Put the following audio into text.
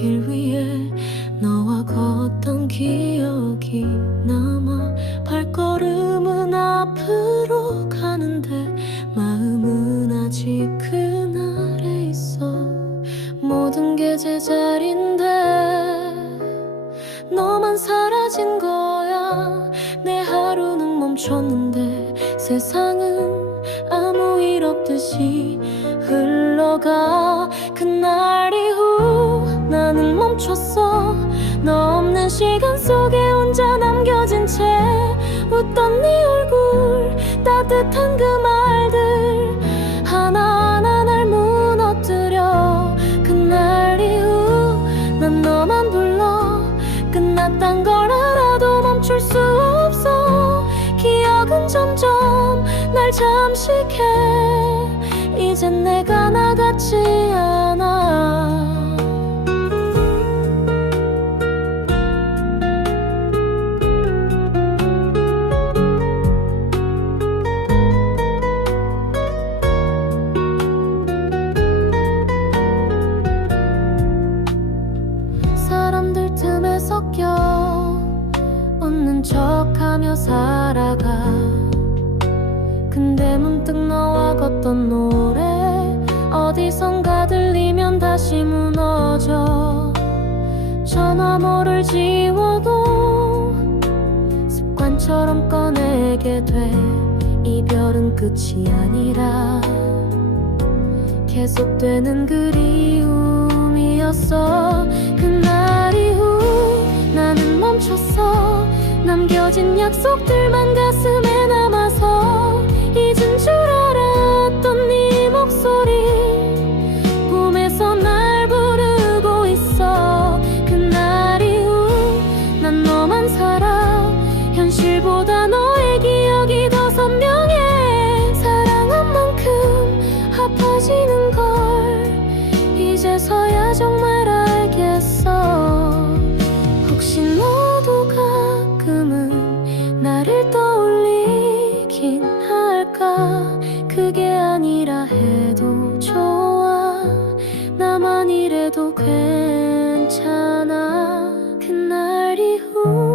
길 위에 너와 걷던 기억이 남아 발걸음은 앞으로 가는데 마음은 아직 그날에 있어 모든 게 제자리인데 너만 사라진 거야. 내 하루는 멈췄는데 세상은 아무 일 없듯이 흘러가 멈췄어. 너 없는 시간 속에 혼자 남겨진 채 웃던 네 얼굴 따뜻한 그 말들. 하나하나 날 무너뜨려. 그날 이후 난 너만 불러. 끝났단 걸 알아도 멈출 수 없어. 기억은 점점 날 잠식해. 이젠 내가 나 같지 않아 웃는 척하며 살아가. 근데 문득 너와 걷던 노래 어디선가 들리면 다시 무너져. 전화번호를 지워도 습관처럼 꺼내게 돼. 이별은 끝이 아니라 계속되는 그리움 남겨진 약속들만 가슴에 남아서 잊은 줄 알았던 네 목소리. 꿈에서 날 부르고 있어. 그날 이후 난 너만 살아. 현실보다 너의 기억이 더 선명해. 사랑한 만큼 아파지는 걸 이제서야 정말 알겠어 나를 떠올리긴 할까? 그게 아니라 해도 좋아. 나만 이래도 괜찮아. 그날 이후